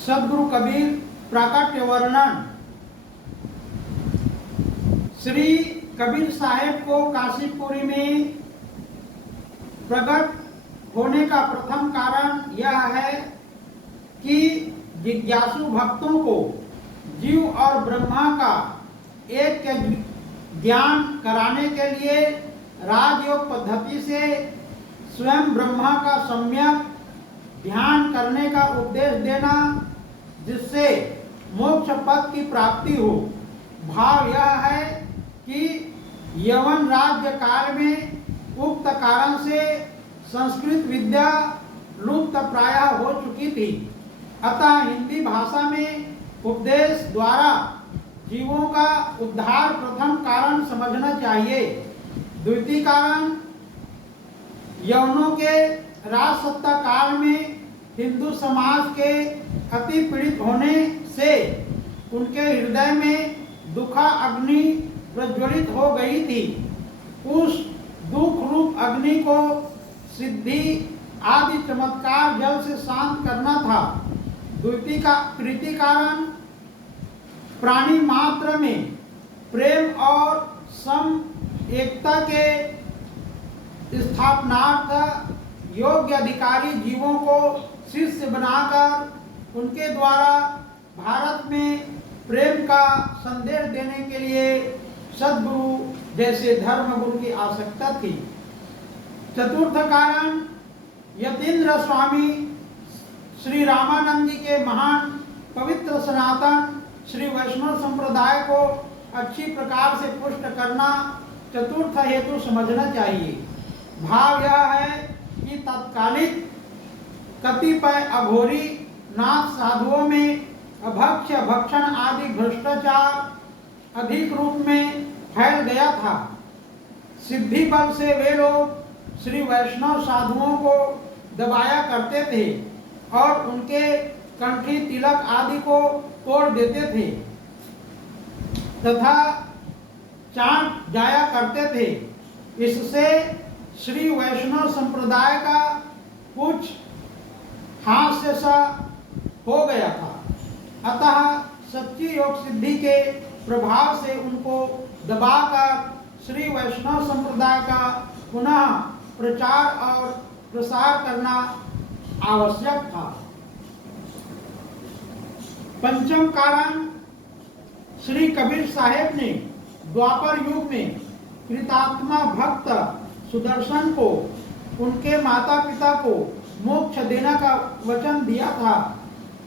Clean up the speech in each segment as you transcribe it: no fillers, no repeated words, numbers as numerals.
सदगुरु कबीर प्राकट्य वर्णन। श्री कबीर साहेब को काशीपुरी में प्रकट होने का प्रथम कारण यह है कि जिज्ञासु भक्तों को जीव और ब्रह्मा का एक ज्ञान कराने के लिए राजयोग पद्धति से स्वयं ब्रह्मा का सम्यक ध्यान करने का उपदेश देना, जिससे मोक्ष पद की प्राप्ति हो। भाव यह है कि यवन राज्य काल में उक्त कारण से संस्कृत विद्या लुप्त प्रायः हो चुकी थी, अतः हिंदी भाषा में उपदेश द्वारा जीवों का उद्धार प्रथम कारण समझना चाहिए। द्वितीय कारण, यवनों के राजसत्ता काल में हिंदू समाज के अति पीड़ित होने से उनके हृदय में दुखा अग्नि प्रज्वलित हो गई थी। उस दुख रूप अग्नि को सिद्धि आदि चमत्कार जल से शांत करना था। तृतीय कारण, प्राणी मात्र में प्रेम और सम एकता के स्थापनार्थ योग्य अधिकारी जीवों को शिष्य बनाकर उनके द्वारा भारत में प्रेम का संदेश देने के लिए सद्गुरु जैसे धर्म गुरु की आवश्यकता थी। चतुर्थ कारण, यतीन्द्र स्वामी श्री रामानंद जी के महान पवित्र सनातन श्री वैष्णव संप्रदाय को अच्छी प्रकार से पुष्ट करना चतुर्थ हेतु समझना चाहिए। भाव यह है कि तत्कालिक कतिपय अघोरी नाथ साधुओं में अभक्ष्य भक्षण आदि भ्रष्टाचार अधिक रूप में फैल गया था। सिद्धि बल से वे लोग श्री वैष्णव साधुओं को दबाया करते थे और उनके कंठी तिलक आदि को तोड़ देते थे तथा चाट जाया करते थे। इससे श्री वैष्णव संप्रदाय का कुछ हास्य सा हो गया था, अतः सच्ची योग सिद्धि के प्रभाव से उनको दबाकर श्री वैष्णव संप्रदाय का पुनः प्रचार और प्रसार करना आवश्यक था। पंचम कारण, श्री कबीर साहेब ने द्वापर युग में कृतात्मा भक्त सुदर्शन को उनके माता पिता को मोक्ष देने का वचन दिया था।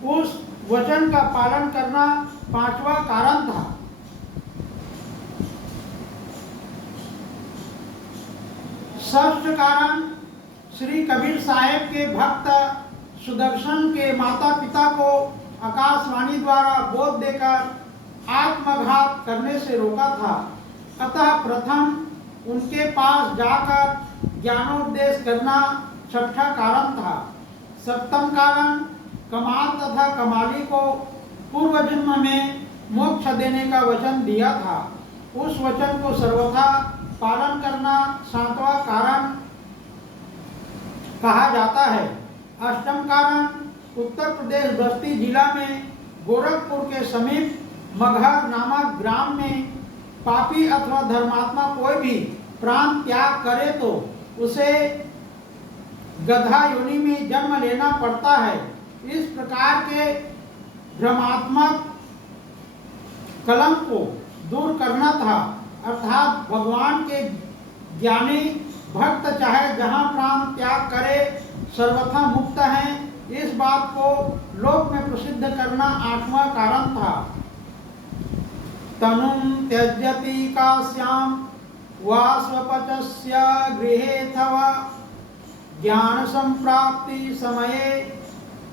उस वचन का पालन करना पांचवा कारण था। षष्ठ कारण, श्री कबीर साहेब के भक्त सुदर्शन के माता पिता को आकाशवाणी द्वारा बोध देकर आत्मघात करने से रोका था, अतः प्रथम उनके पास जाकर ज्ञानोपदेश करना छठा कारण था। सप्तम कारण, कमाल तथा कमाली को पूर्व जन्म में मोक्ष देने का वचन दिया था, उस वचन को सर्वथा पालन करना सातवां कारण कहा जाता है। अष्टम कारण, उत्तर प्रदेश बस्ती जिला में गोरखपुर के समीप मगहर नामक ग्राम में पापी अथवा धर्मात्मा कोई भी प्राण त्याग करे तो उसे गधा योनि में जन्म लेना पड़ता है। इस प्रकार के भ्रमात्मक कलंक को दूर करना था, अर्थात भगवान के ज्ञानी भक्त चाहे जहाँ प्राण त्याग करे सर्वथा मुक्त हैं, इस बात को लोक में प्रसिद्ध करना आठवां कारण था। तनुं त्यजति काश्याम वा स्वपचस्य गृहेऽथवा ज्ञान संप्राप्ति समये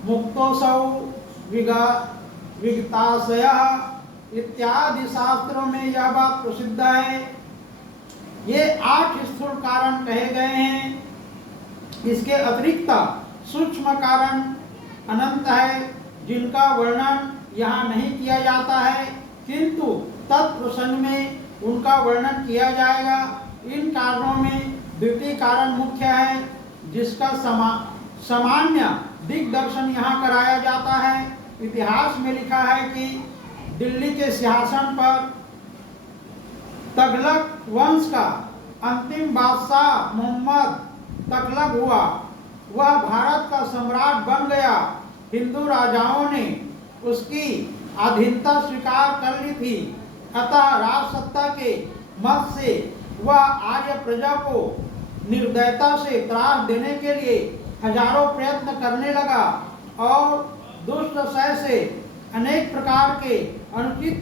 मुक्तोऽसौ विगताशयः इत्यादि शास्त्रों में यह बात प्रसिद्ध है। ये 8 स्थूल कारण कहे गए हैं। इसके अतिरिक्त सूक्ष्म कारण अनंत है, जिनका वर्णन यहाँ नहीं किया जाता है, किंतु तत्प्रसंग में उनका वर्णन किया जाएगा। इन कारणों में द्वितीय कारण मुख्य है, जिसका सामान्य दिग्दर्शन यहाँ कराया जाता है। इतिहास में लिखा है कि दिल्ली के सिंहासन पर तगलक वंश का अंतिम बादशाह मोहम्मद तगलक हुआ। वह भारत का सम्राट बन गया। हिंदू राजाओं ने उसकी अधीनता स्वीकार कर ली थी। अतः राजसत्ता के मत से वह आर्य प्रजा को निर्दयता से त्रास देने के लिए हजारों प्रयत्न करने लगा और दुष्ट सह से अनेक प्रकार के अनुचित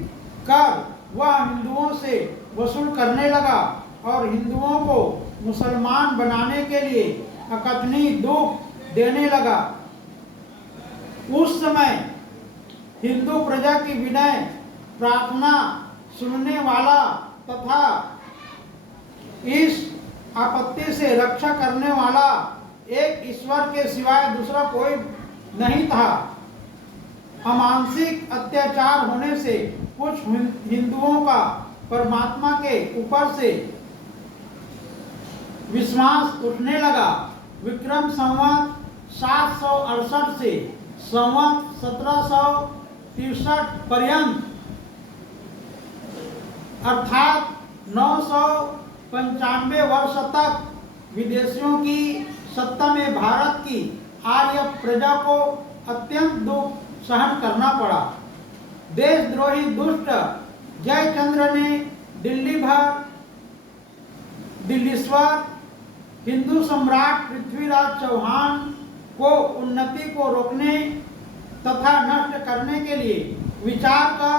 कर वह हिंदुओं से वसूल करने लगा और हिंदुओं को मुसलमान बनाने के लिए अकथनीय दुख देने लगा। उस समय हिंदू प्रजा की विनय प्रार्थना सुनने वाला तथा इस आपत्ति से रक्षा करने वाला एक ईश्वर के सिवाय दूसरा कोई नहीं था। अमानसिक अत्याचार होने से कुछ हिंदुओं का परमात्मा के ऊपर से विश्वास उठने लगा। विक्रम संवत 768 से संवत 1763 पर्यंत अर्थात 995 वर्ष तक विदेशियों की सत्ता में भारत की आर्य प्रजा को अत्यंत दुख सहन करना पड़ा। देशद्रोही दुष्ट जयचंद्र ने दिल्लीश्वर हिंदू सम्राट पृथ्वीराज चौहान को उन्नति को रोकने तथा नष्ट करने के लिए विचार कर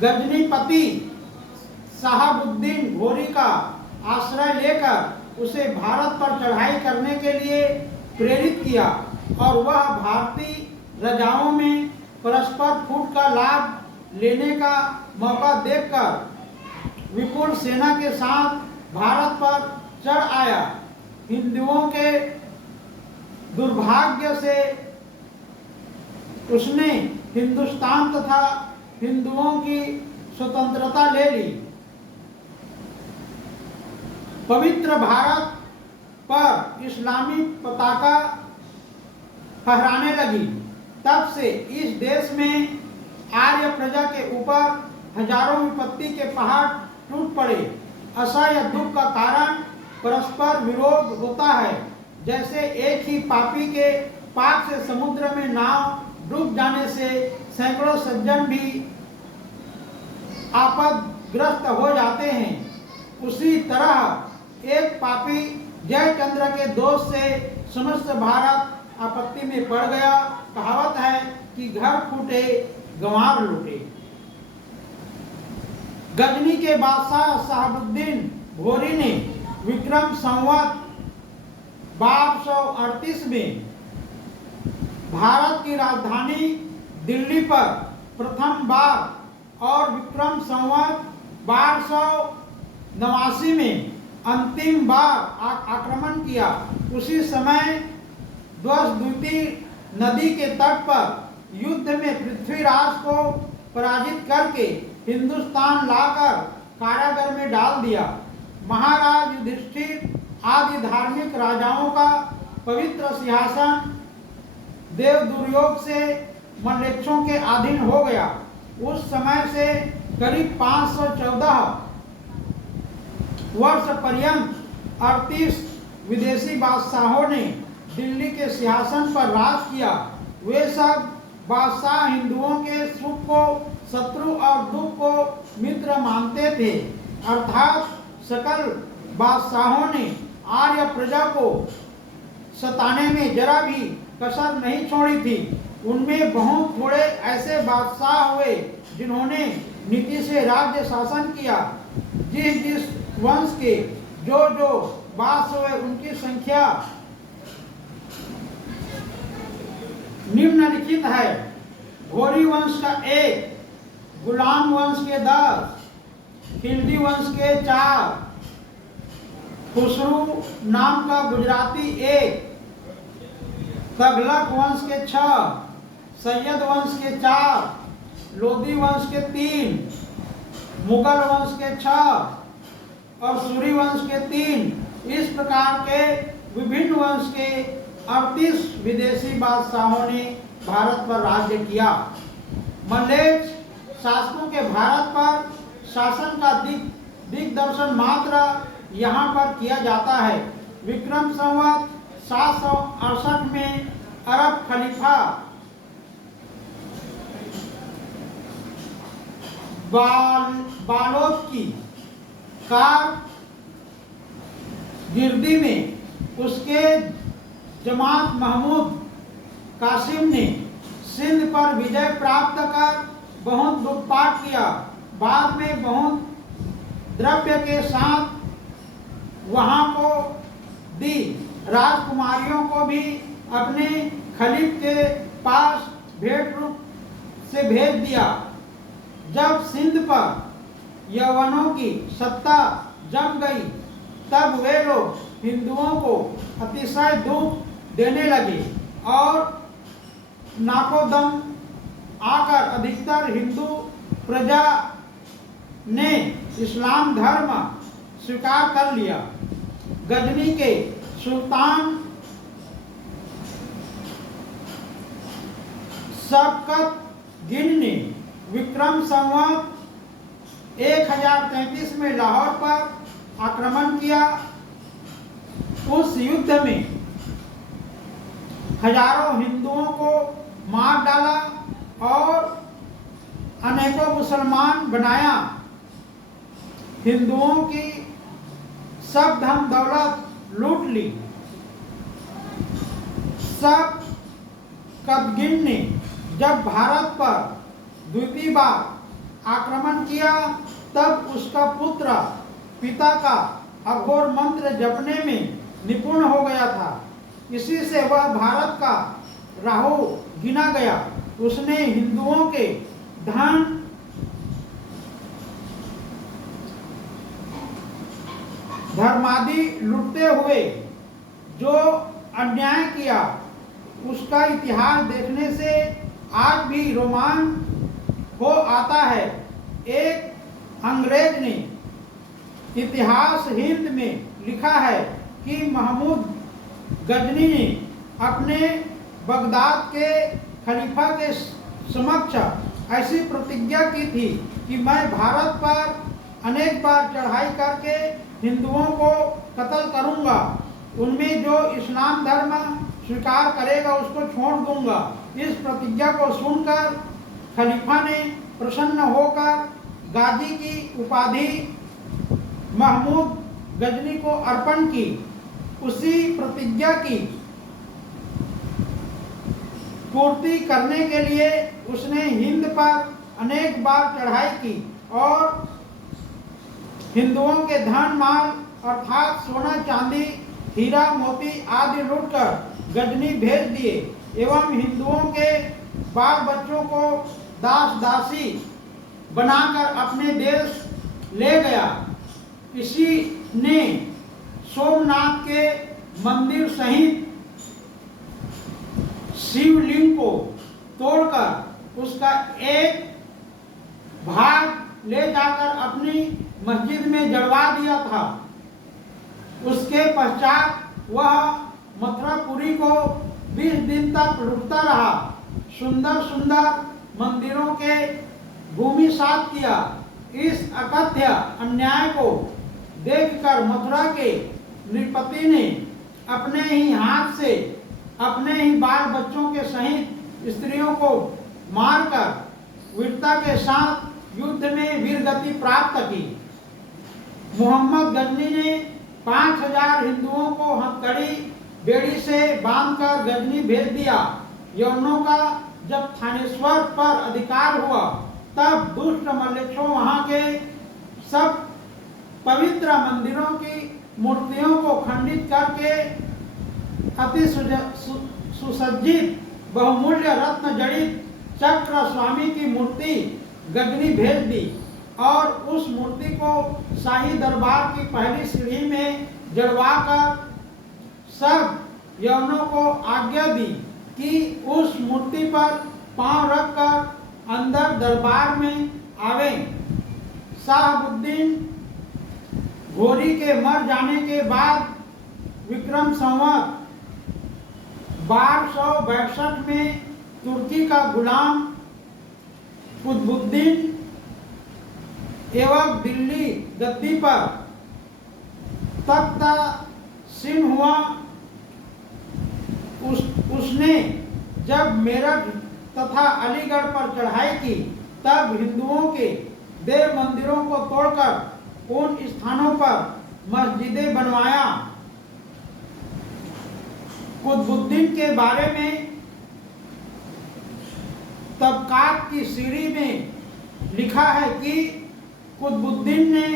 गजनीपति साहबुद्दीन घोरी का आश्रय लेकर उसे भारत पर चढ़ाई करने के लिए प्रेरित किया और वह भारतीय राजाओं में परस्पर फूट का लाभ लेने का मौका देखकर विपुल सेना के साथ भारत पर चढ़ आया। हिंदुओं के दुर्भाग्य से उसने हिंदुस्तान तथा हिंदुओं की स्वतंत्रता ले ली। पवित्र भारत पर इस्लामी पताका फहराने लगी। तब से इस देश में आर्य प्रजा के ऊपर हजारों विपत्ति के पहाड़ टूट पड़े। असह्य दुख का कारण परस्पर विरोध होता है। जैसे एक ही पापी के पाप से समुद्र में नाव डूब जाने से सैकड़ों सज्जन भी आपदग्रस्त हो जाते हैं, उसी तरह एक पापी जयचंद्र के दोष से समस्त भारत आपत्ति में पड़ गया। कहावत है कि घर फूटे गंवार लूटे। गजनी के बादशाह साहबुद्दीन घोरी ने विक्रम संवत 1238 में भारत की राजधानी दिल्ली पर प्रथम बार और विक्रम संवत 1289 में अंतिम बार आक्रमण किया। उसी समय द्वितीय नदी के तट पर युद्ध में पृथ्वीराज को पराजित करके हिंदुस्तान लाकर कारागार में डाल दिया। महाराज युधिष्ठिर आदि धार्मिक राजाओं का पवित्र सिंहासन देव दुर्योग से मल्लेच्छों के अधीन हो गया। उस समय से करीब 514 वर्ष पर्यंत 38 विदेशी बादशाहों ने दिल्ली के सिंहासन पर राज किया। वे सब बादशाह हिंदुओं के सुख को शत्रु और दुख को मित्र मानते थे। अर्थात सकल बादशाहों ने आर्य प्रजा को सताने में जरा भी कसर नहीं छोड़ी थी। उनमें बहुत थोड़े ऐसे बादशाह हुए जिन्होंने नीति से राज्य शासन किया। जिस वंश के जो बादशाह हुए उनकी संख्या निम्नलिखित है। घोरी वंश का 1, गुलाम वंश के 10, खिलजी वंश के 4, खुसरू नाम का गुजराती 1, तगलक वंश के 6, सैयद वंश के 4, लोधी वंश के 3, मुगल वंश के 6 और सूरी वंश के 3। इस प्रकार के विभिन्न वंश के 38 विदेशी बादशाहों ने भारत पर राज्य किया। मल्लेश शासकों के भारत पर शासन का दिग्दर्शन मात्र यहाँ पर किया जाता है। विक्रम संवत 768 में अरब खलीफा बालोद की कारगिर्दी में उसके जमात महमूद कासिम ने सिंध पर विजय प्राप्त कर बहुत लूटपाट किया। बाद में बहुत द्रव्य के साथ वहां को दी। राजकुमारियों को भी अपने खलीफ के पास भेंट रूप से भेज दिया। जब सिंध पर यवनों की सत्ता जम गई तब वे लोग हिंदुओं को अतिशय दुख देने लगे और नाकोदम आकर अधिकतर हिंदू प्रजा ने इस्लाम धर्म स्वीकार कर लिया। गजनी के सुल्तान शबकतगिन ने विक्रम संवत 1033 में लाहौर पर आक्रमण किया। उस युद्ध में हजारों हिंदुओं को मार डाला और अनेकों मुसलमान बनाया। हिंदुओं की सब धन दौलत लूट ली। शबकतगिन ने जब भारत पर द्वितीय बार आक्रमण किया तब उसका पुत्र पिता का अघोर मंत्र जपने में निपुण हो गया था। इसी से वह भारत का राहु गिना गया। उसने हिंदुओं के धन धर्मादि लूटते हुए जो अन्याय किया उसका इतिहास देखने से आज भी रोमांच हो आता है। एक अंग्रेज ने इतिहास हिंद में लिखा है कि महमूद गजनी ने अपने बगदाद के खलीफा के समक्ष ऐसी प्रतिज्ञा की थी कि मैं भारत पर अनेक बार चढ़ाई करके हिंदुओं को कत्ल करूंगा। उनमें जो इस्लाम धर्म स्वीकार करेगा उसको छोड़ दूंगा। इस प्रतिज्ञा को सुनकर खलीफा ने प्रसन्न होकर गाजी की उपाधि महमूद गजनी को अर्पण की। उसी प्रतिज्ञा की पूर्ति करने के लिए उसने हिंद पर अनेक बार चढ़ाई की और हिंदुओं के धन माल अर्थात सोना चांदी हीरा मोती आदि लूटकर गजनी भेज दिए एवं हिंदुओं के बाल बच्चों को दास दासी बनाकर अपने देश ले गया। इसी ने सोमनाथ के मंदिर सहित शिवलिंग को तोड़कर उसका एक भाग ले जाकर अपनी मस्जिद में जड़वा दिया था। उसके पश्चात वह मथुरापुरी को 20 दिन तक लूटता रहा। सुंदर सुंदर मंदिरों के भूमिसात किया। इस अकथ्य अन्याय को देखकर मथुरा के नृपति ने अपने ही हाथ से अपने ही बाल बच्चों के सहित स्त्रियों को मारकर वीरता के साथ युद्ध में वीरगति प्राप्त की। मोहम्मद गजनी ने 5000 हिंदुओं को हथकड़ी बेड़ी से बांधकर गजनी भेज दिया। यवनों का जब थानेश्वर पर अधिकार हुआ तब दुष्ट मल्लेशों वहां के सब पवित्र मंदिरों की मूर्तियों को खंडित करके अति सुसज्जित बहुमूल्य रत्न जड़ित चक्र स्वामी की मूर्ति गजनी भेज दी और उस मूर्ति को शाही दरबार की पहली सीढ़ी में जड़वाकर सब यवनों को आज्ञा दी कि उस मूर्ति पर पांव रखकर अंदर दरबार में आवे। शाहबुद्दीन घोरी के मर जाने के बाद विक्रम संवत 1262 में तुर्की का गुलाम कुतुबुद्दीन एवं दिल्ली गद्दी पर तख्तासीन हुआ। उसने जब मेरठ तथा अलीगढ़ पर चढ़ाई की तब हिंदुओं के देव मंदिरों को तोड़कर उन स्थानों पर मस्जिदें बनवाया। कुतुबुद्दीन के बारे में तबकात की सीढ़ी में लिखा है कि कुतुबुद्दीन ने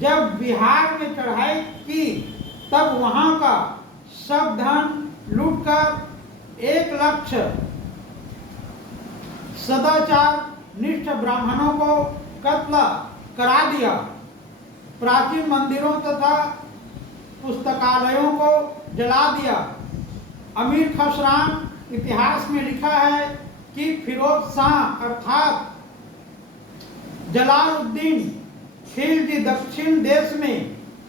जब बिहार में चढ़ाई की तब वहां का सब धन लूटकर 1 लाख सदाचार निष्ठ ब्राह्मणों को कत्ल करा दिया। प्राचीन मंदिरों तथा पुस्तकालयों को जला दिया। अमीर खसरान इतिहास में लिखा है कि फिरोज शाह अर्थात जलालुद्दीन खिलजी दक्षिण देश में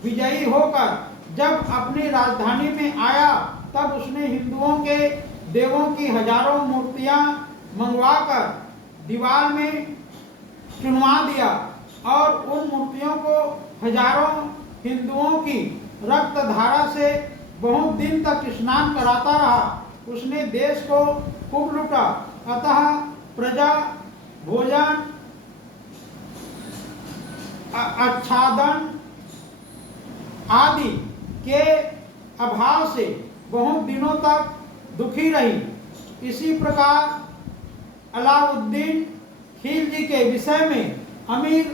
विजयी होकर जब अपनी राजधानी में आया तब उसने हिंदुओं के देवों की हजारों मूर्तियां मंगवाकर दीवार में चुनवा दिया और उन मूर्तियों को हजारों हिंदुओं की रक्त धारा से बहुत दिन तक स्नान कराता रहा। उसने देश को खूब लूटा। अतः प्रजा भोजन आच्छादन आदि के अभाव से बहुत दिनों तक दुखी रही। इसी प्रकार अलाउद्दीन खिलजी के विषय में अमीर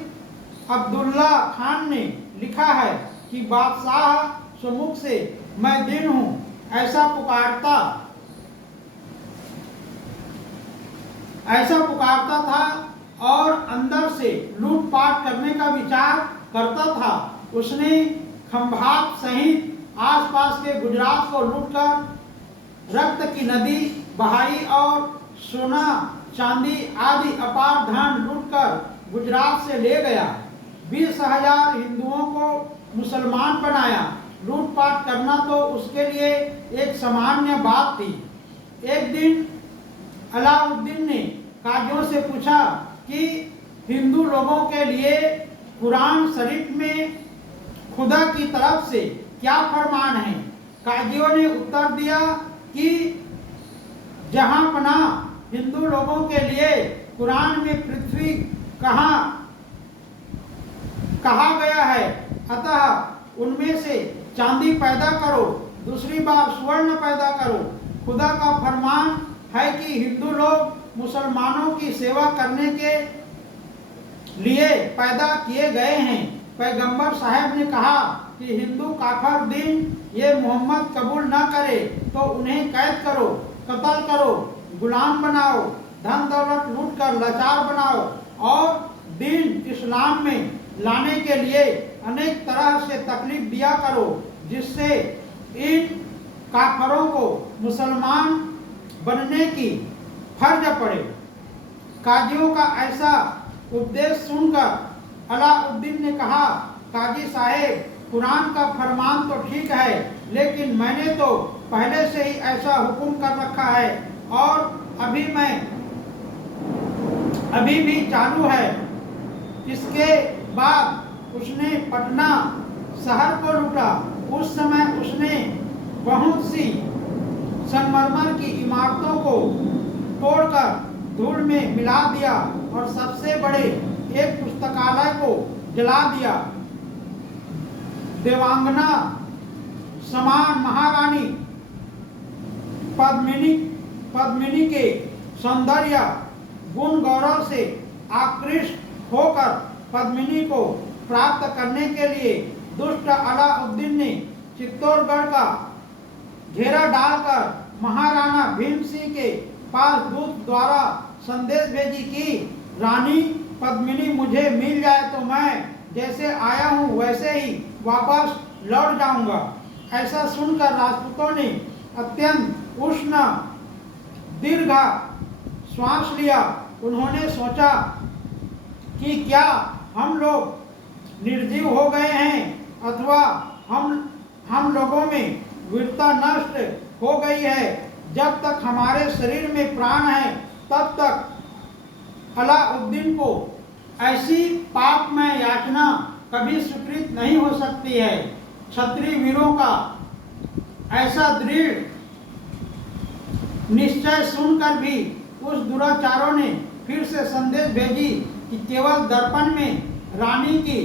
अब्दुल्ला खान ने लिखा है कि बादशाह सम्मुख से मैं दिन हूँ ऐसा पुकारता था और अंदर से लूटपाट करने का विचार करता था। उसने खंभात सहित आसपास के गुजरात को लूटकर रक्त की नदी बहाई और सोना चांदी आदि अपार धन लूटकर गुजरात से ले गया। 20,000 हिंदुओं को मुसलमान बनाया। लूटपाट करना तो उसके लिए एक सामान्य बात थी। एक दिन अलाउद्दीन ने काजियों से पूछा कि हिंदू लोगों के लिए कुरान शरीफ में खुदा की तरफ से क्या फरमान है। काजियों ने उत्तर दिया कि जहां पनाह हिंदू लोगों के लिए कुरान में पृथ्वी कहा गया है, अतः उनमें से चांदी पैदा करो, दूसरी बार स्वर्ण पैदा करो। खुदा का फरमान है कि हिंदू लोग मुसलमानों की सेवा करने के लिए पैदा किए गए हैं। पैगंबर साहब ने कहा कि हिंदू काफर दिन ये मोहम्मद कबूल न करे तो उन्हें कैद करो, कत्ल करो, गुलाम बनाओ, धन दौलत लूट कर लाचार बनाओ और दीन इस्लाम में लाने के लिए अनेक तरह से तकलीफ दिया करो जिससे इन काफरों को मुसलमान बनने की फर्ज पड़े। काजियों का ऐसा उपदेश सुनकर अलाउद्दीन ने कहा, काजी साहेब कुरान का फरमान तो ठीक है लेकिन मैंने तो पहले से ही ऐसा हुक्म कर रखा है और अभी भी चालू है। इसके बाद उसने पटना शहर को लूटा। उस समय उसने बहुत सी संगमरमर की इमारतों को तोड़कर धूल में मिला दिया और सबसे बड़े एक पुस्तकालय को जला दिया। देवांगना समान महारानी पद्मिनी के सौंदर्य गुण गौरव से आकृष्ट होकर पद्मिनी को प्राप्त करने के लिए दुष्ट अलाउद्दीन ने चित्तौड़गढ़ का घेरा डालकर महाराणा भीम सिंह के पास दूत द्वारा संदेश भेजी कि रानी पद्मिनी मुझे मिल जाए तो मैं जैसे आया हूँ वैसे ही वापस लौट जाऊंगा। ऐसा सुनकर राजपूतों ने अत्यंत उष्ण दीर्घ श्वास लिया। उन्होंने सोचा कि क्या हम लोग निर्जीव हो गए हैं अथवा हम लोगों में वीरता नष्ट हो गई है। जब तक हमारे शरीर में प्राण है तब तक अलाउद्दीन को ऐसी पापमय याचना कभी स्वीकृत नहीं हो सकती है। क्षत्रिय वीरों का ऐसा दृढ़ निश्चय सुनकर भी उस दुराचारों ने फिर से संदेश भेजी कि केवल दर्पण में रानी की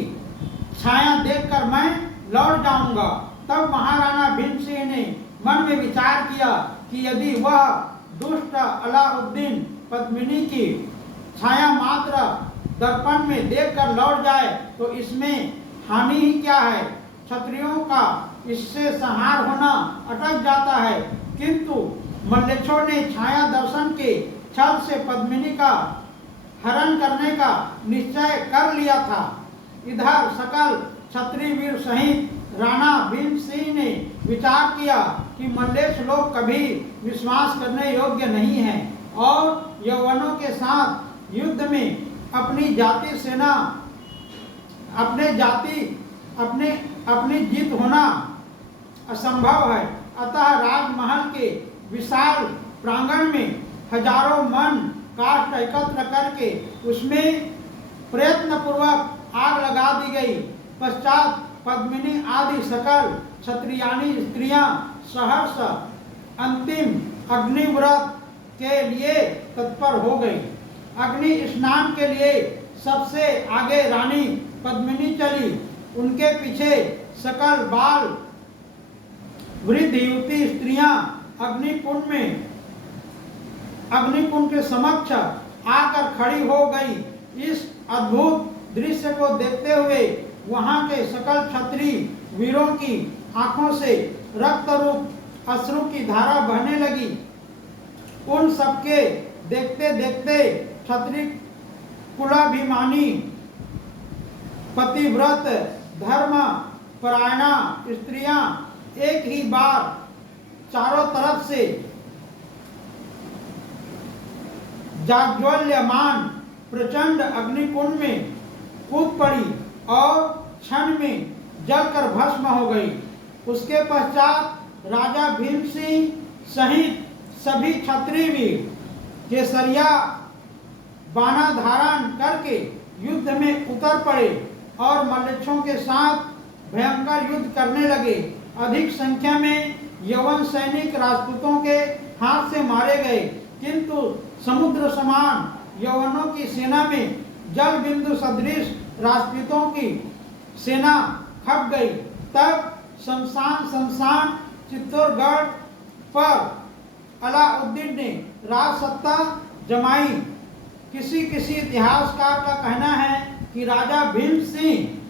छाया देखकर मैं लौट जाऊंगा। तब महाराणा भीम सिंह ने मन में विचार किया कि यदि वह दुष्ट अलाउद्दीन पद्मिनी की छाया मात्र दर्पण में देखकर लौट जाए तो इसमें हानि ही क्या है। क्षत्रियों का इससे संहार होना अटक जाता है। किंतु मल्लेच्छों ने छाया दर्शन के छल से पद्मिनी का हरण करने का निश्चय कर लिया था। इधर सकल क्षत्रिय वीर सहित राणा भीम सिंह ने विचार किया कि मल्लेच्छ लोग कभी विश्वास करने योग्य नहीं हैं और यौवनों के साथ युद्ध में अपनी जाति सेना अपनी जीत होना असंभव है। अतः राजमहल के विशाल प्रांगण में हजारों मन काष्ठ एकत्र करके उसमें प्रयत्न पूर्वक आग लगा दी गई। पश्चात पद्मिनी आदि सकल क्षत्रियानी स्त्रियां सहर्ष अंतिम अग्निव्रत के लिए तत्पर हो गई। अग्नि स्नान के लिए सबसे आगे रानी पद्मिनी चली। उनके पीछे सकल बाल वृद्ध युवती स्त्रियां अग्निकुंड के समक्ष आकर खड़ी हो गई। इस अद्भुत दृश्य को देखते हुए वहां के सकल क्षत्रिय वीरों की आंखों से रक्त रूप अश्रु की धारा बहने लगी। उन सबके देखते देखते क्षत्रिय कुलाभिमानी पतिव्रत धर्म परायणा स्त्रियां एक ही बार चारों तरफ से जाज्वल्यमान प्रचंड अग्निकुंड में कूद पड़ी और क्षण में जलकर भस्म हो गई। उसके पश्चात राजा भीम सिंह सहित सभी क्षत्रिय वीर केसरिया बाना धारण करके युद्ध में उतर पड़े और मल्लेच्छों के साथ भयंकर युद्ध करने लगे। अधिक संख्या में यवन सैनिक राजपूतों के हाथ से मारे गए, किंतु समुद्र समान यवनों की सेना में जल बिंदु सदृश राजपूतों की सेना खप गई। तब शमशान चित्तौड़गढ़ पर अलाउद्दीन ने राजसत्ता जमाई। किसी इतिहासकार का कहना है कि राजा भीम सिंह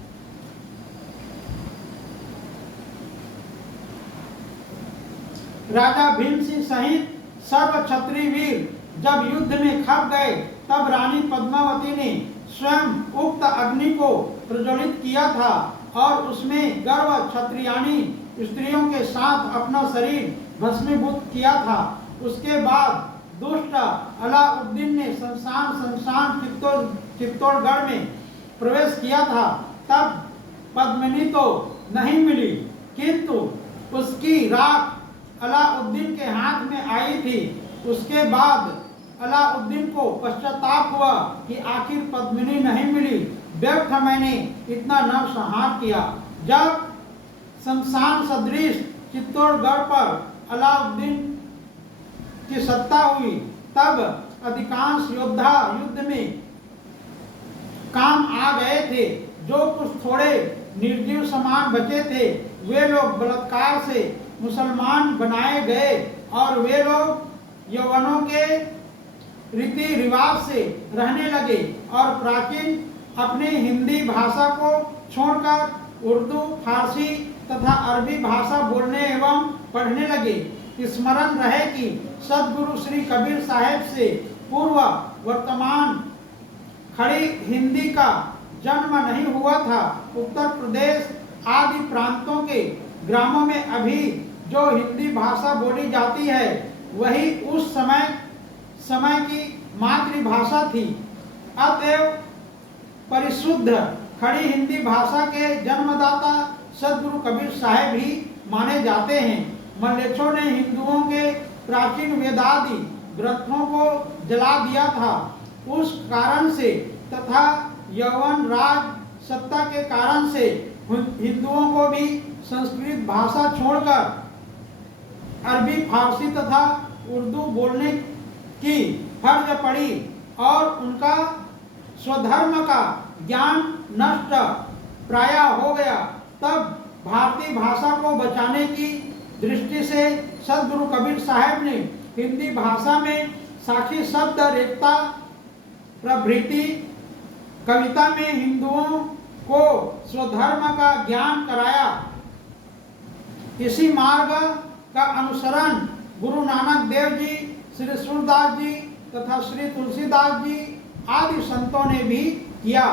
सहित सर्व क्षत्रिय वीर जब युद्ध में खप गए तब रानी पद्मावती ने स्वयं उक्त अग्नि को प्रज्वलित किया था और उसमें गर्व क्षत्रियानी स्त्रियों के साथ अपना शरीर भस्मीभूत किया था। उसके बाद दुष्ट अलाउद्दीन ने शमशान चित्तौड़गढ़ में प्रवेश किया था। तब पद्मिनी तो नहीं मिली, किंतु उसकी राख अलाउद्दीन के हाथ में आई थी। उसके बाद अलाउद्दीन को पश्चाताप हुआ कि आखिर पद्मिनी नहीं मिली, व्यर्थ मैंने इतना नरसंहार किया। जब शमशान सदृश चित्तौड़गढ़ पर अलाउद्दीन की सत्ता हुई तब अधिकांश योद्धा युद्ध में काम आ गए थे। जो कुछ थोड़े निर्जीव समान बचे थे वे लोग बलात्कार से मुसलमान बनाए गए और वे लोग यौवनों के रीति रिवाज से रहने लगे और प्राचीन अपनी हिंदी भाषा को छोड़कर उर्दू, फारसी तथा अरबी भाषा बोलने एवं पढ़ने लगे। स्मरण रहे कि सदगुरु श्री कबीर साहेब से पूर्व वर्तमान खड़ी हिंदी का जन्म नहीं हुआ था। उत्तर प्रदेश आदि प्रांतों के ग्रामों में अभी जो हिंदी भाषा बोली जाती है वही उस समय की मातृभाषा थी। अतएव परिशुद्ध खड़ी हिंदी भाषा के जन्मदाता सदगुरु कबीर साहेब ही माने जाते हैं। मल्लेच्छों ने हिंदुओं के प्राचीन वेदादि ग्रंथों को जला दिया था। उस कारण से तथा यौवन राज सत्ता के कारण से हिंदुओं को भी संस्कृत भाषा छोड़कर अरबी, फारसी तथा उर्दू बोलने की फर्ज पड़ी और उनका स्वधर्म का ज्ञान नष्ट प्राय हो गया। तब भारतीय भाषा को बचाने की दृष्टि से सदगुरु कबीर साहब ने हिंदी भाषा में साखी शब्द, रेखता प्रभृति कविता में हिंदुओं को स्वधर्म का ज्ञान कराया। इसी मार्ग का अनुसरण गुरु नानक देव जी, श्री सूरदास जी तथा श्री तुलसीदास जी आदि संतों ने भी किया,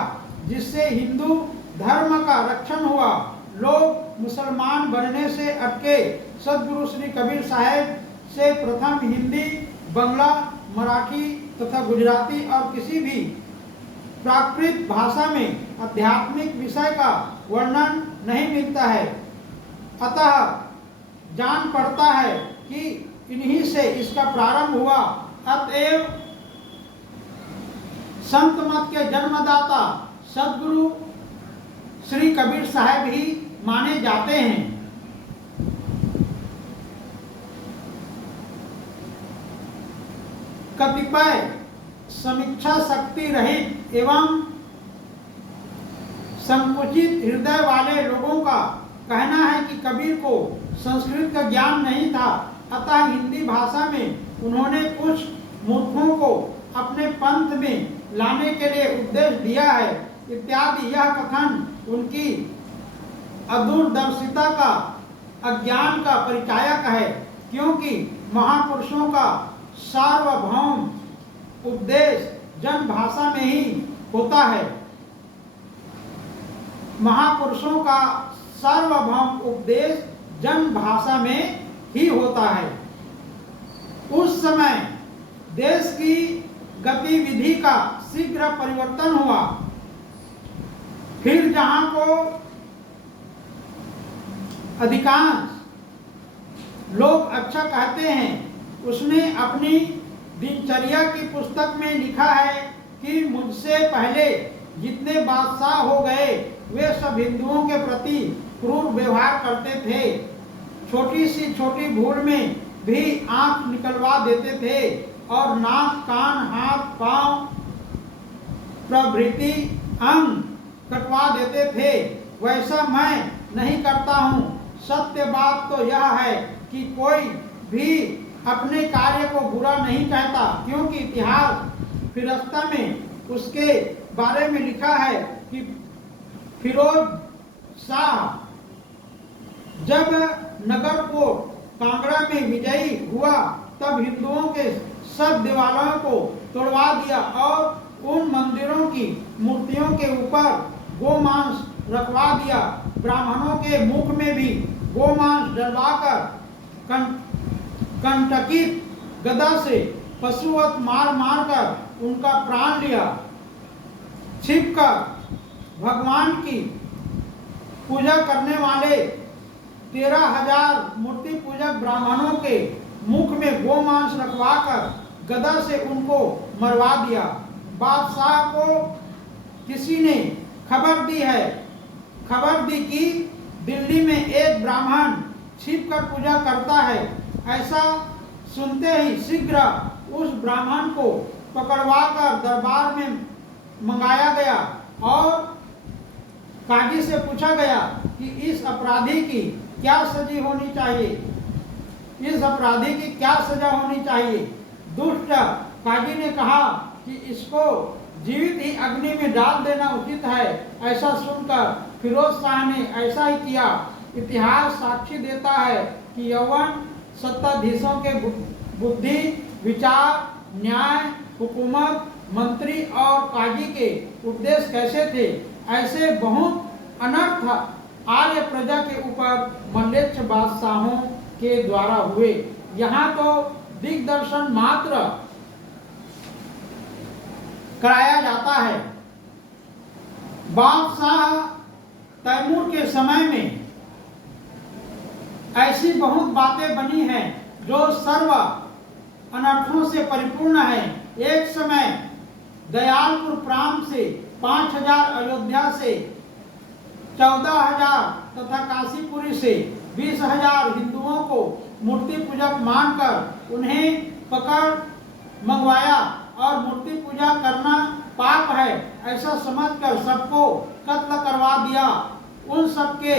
जिससे हिंदू धर्म का रक्षण हुआ। लोग मुसलमान बनने से अटके। सदगुरु श्री कबीर साहब से प्रथम हिंदी, बंगला, मराठी तथा गुजराती और किसी भी प्राकृत भाषा में आध्यात्मिक विषय का वर्णन नहीं मिलता है। अतः जान पड़ता है कि इन्हीं से इसका प्रारंभ हुआ। अतएव संत मत के जन्मदाता सदगुरु श्री कबीर साहब ही माने जाते हैं। कतिपय समीक्षा शक्ति रहित एवं संकुचित हृदय वाले लोगों का कहना है कि कबीर को संस्कृत का ज्ञान नहीं था, अतः हिंदी भाषा में उन्होंने कुछ मूर्खों को अपने पंथ में लाने के लिए उपदेश दिया है इत्यादि। यह कथन उनकी अदूरदर्शिता का, अज्ञान का परिचायक है, क्योंकि महापुरुषों का सार्वभौम उपदेश जन भाषा में ही होता है। महापुरुषों का सार्वभौम उपदेश जन भाषा में ही होता है। उस समय देश की गतिविधि का शीघ्र परिवर्तन हुआ। फिर जहां को अधिकांश लोग अच्छा कहते हैं, उसने अपनी दिनचर्या की पुस्तक में लिखा है कि मुझसे पहले जितने बादशाह हो गए वे सब हिंदुओं के प्रति क्रूर व्यवहार करते थे। छोटी सी छोटी भूल में भी आंख निकलवा देते थे और नाक, कान, हाथ, पांव प्रभृति अंग कटवा देते थे। वैसा मैं नहीं करता हूँ। सत्य बात तो यह है कि कोई भी अपने कार्य को बुरा नहीं कहता, क्योंकि इतिहास फिरस्ता में उसके बारे में लिखा है कि फिरोज शाह जब नगरकोट कांगड़ा में विजयी हुआ तब हिंदुओं के सब देवालयों को तोड़वा दिया और उन मंदिरों की मूर्तियों के ऊपर गोमांस रखवा दिया। ब्राह्मणों के मुख में भी गोमांस डलवाकर कंटकित गदा से पशुवत मार मार कर उनका प्राण लिया। छिपकर भगवान की पूजा करने वाले 13,000 मूर्ति पूजक ब्राह्मणों के मुख में गोमांस रखवाकर गदा से उनको मरवा दिया। बादशाह को किसी ने खबर दी कि दिल्ली में एक ब्राह्मण छिपकर पूजा करता है। ऐसा सुनते ही शीघ्र उस ब्राह्मण को पकड़वाकर दरबार में मंगाया गया और काजी से पूछा गया कि इस अपराधी की क्या सजा होनी चाहिए। दुष्ट काजी ने कहा कि इसको जीवित ही अग्नि में डाल देना उचित है। ऐसा सुनकर फिरोज शाह ने ऐसा ही किया। इतिहास साक्षी देता है कि यौवन सत्ताधीशों के बुद्धि, विचार, न्याय, हुकूमत, मंत्री और काजी के उपदेश कैसे थे। ऐसे बहुत अनर्थ आर्य प्रजा के ऊपर मल्लेच्छ बादशाहों के द्वारा हुए। यहाँ तो दिग्दर्शन मात्र कराया जाता है। बादशाह तैमूर के समय में ऐसी बहुत बातें बनी हैं जो सर्व अनर्थों से परिपूर्ण है। एक समय दयालपुर प्रांत से 5000, अयोध्या से 14,000 तथा काशीपुरी से 20,000 हिंदुओं को मूर्ति पूजक मानकर उन्हें पकड़ मंगवाया और मूर्ति पूजा करना पाप है ऐसा समझकर सबको कत्ल करवा दिया। उन सबके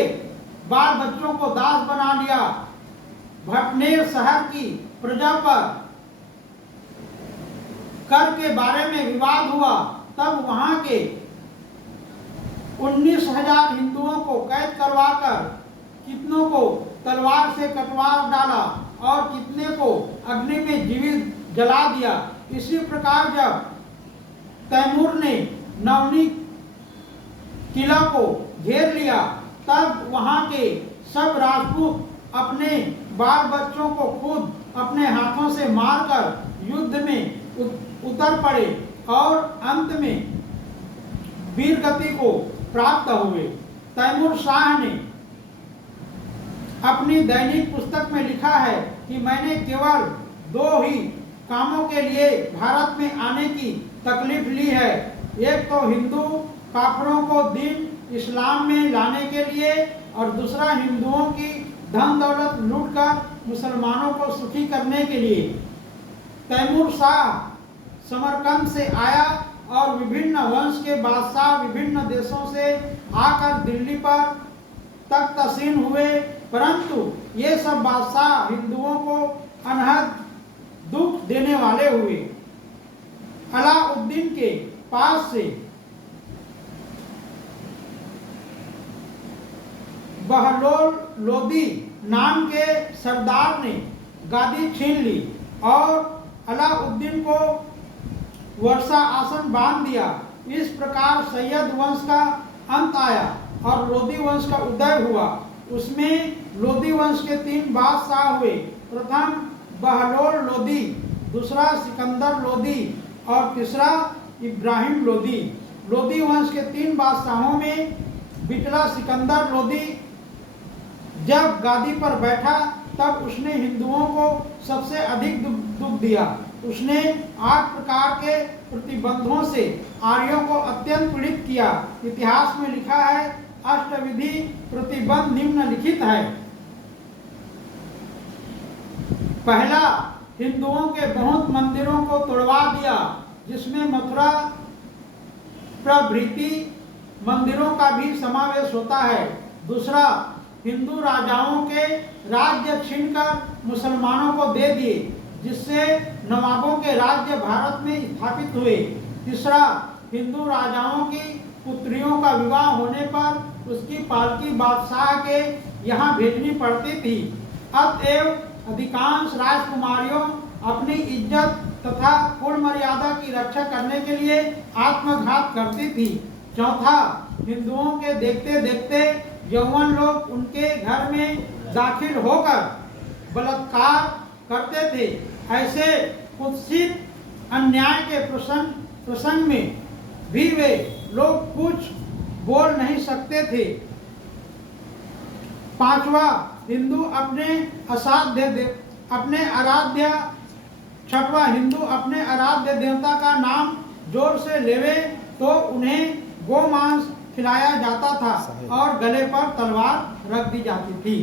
बाल बच्चों को दास बना लिया। भटनेर शहर की प्रजा पर कर के बारे में विवाद हुआ, तब वहां के 19,000 हिंदुओं को कैद करवाकर कितनों को तलवार से कटवा डाला और कितने को अग्नि में जीवित जला दिया। इसी प्रकार जब तैमूर ने नवनी किला को घेर लिया, तब वहां के सब राजपूत अपने बाल बच्चों को खुद अपने हाथों से मारकर युद्ध में उतर पड़े और अंत में वीरगति को प्राप्त हुए। तैमूर शाह ने अपनी दैनिक पुस्तक में लिखा है कि मैंने केवल 2 ही कामों के लिए भारत में आने की तकलीफ ली है। एक तो हिंदू काफिरों को दीन इस्लाम में लाने के लिए और दूसरा हिंदुओं की धन दौलत लूटकर मुसलमानों को सुखी करने के लिए। तैमूर शाह समरकंद से आया और विभिन्न वंश के बादशाह विभिन्न देशों से आकर दिल्ली पर तक तसीन हुए, परंतु ये सब बादशाह हिंदुओं को अनहद दुख देने वाले हुए। अलाउद्दीन के पास से बहलोल लोदी नाम के सरदार ने गादी छीन ली और अलाउद्दीन को वर्षा आसन बांध दिया। इस प्रकार सैयद वंश का अंत आया और लोदी वंश का उदय हुआ। उसमें लोदी वंश के 3 बादशाह हुए। प्रथम बहलोल लोदी, दूसरा सिकंदर लोदी और तीसरा इब्राहिम लोदी। लोदी वंश के 3 बादशाहों में बिटला सिकंदर लोदी जब गादी पर बैठा, तब उसने हिंदुओं को सबसे अधिक दुख दिया। उसने 8 प्रकार के प्रतिबंधों से आर्यों को अत्यंत पीड़ित किया। इतिहास में लिखा है, अष्टविधि प्रतिबंध निम्नलिखित है। पहला, हिंदुओं के बहुत मंदिरों को तोड़वा दिया, जिसमें मथुरा प्रभृति मंदिरों का भी समावेश होता है। दूसरा, हिंदू राजाओं के राज्य छीनकर मुसलमानों को दे दिए, जिससे नवाबों के राज्य भारत में स्थापित हुए। तीसरा, हिंदू राजाओं की पुत्रियों का विवाह होने पर उसकी पालकी बादशाह के यहाँ भेजनी पड़ती थी। अतएव अधिकांश राजकुमारियों अपनी इज्जत तथा कुल मर्यादा की रक्षा करने के लिए आत्मघात करती थी। चौथा, हिंदुओं के देखते देखते यौवन लोग उनके घर में दाखिल होकर बलात्कार करते थे। ऐसे कुत्सित अन्याय के प्रसंग में भी वे लोग कुछ बोल नहीं सकते थे। पांचवा, हिंदू छठवां, हिंदू अपने आराध्य देवता का नाम जोर से लेवे तो उन्हें गोमांस खिलाया जाता था और गले पर तलवार रख दी जाती थी।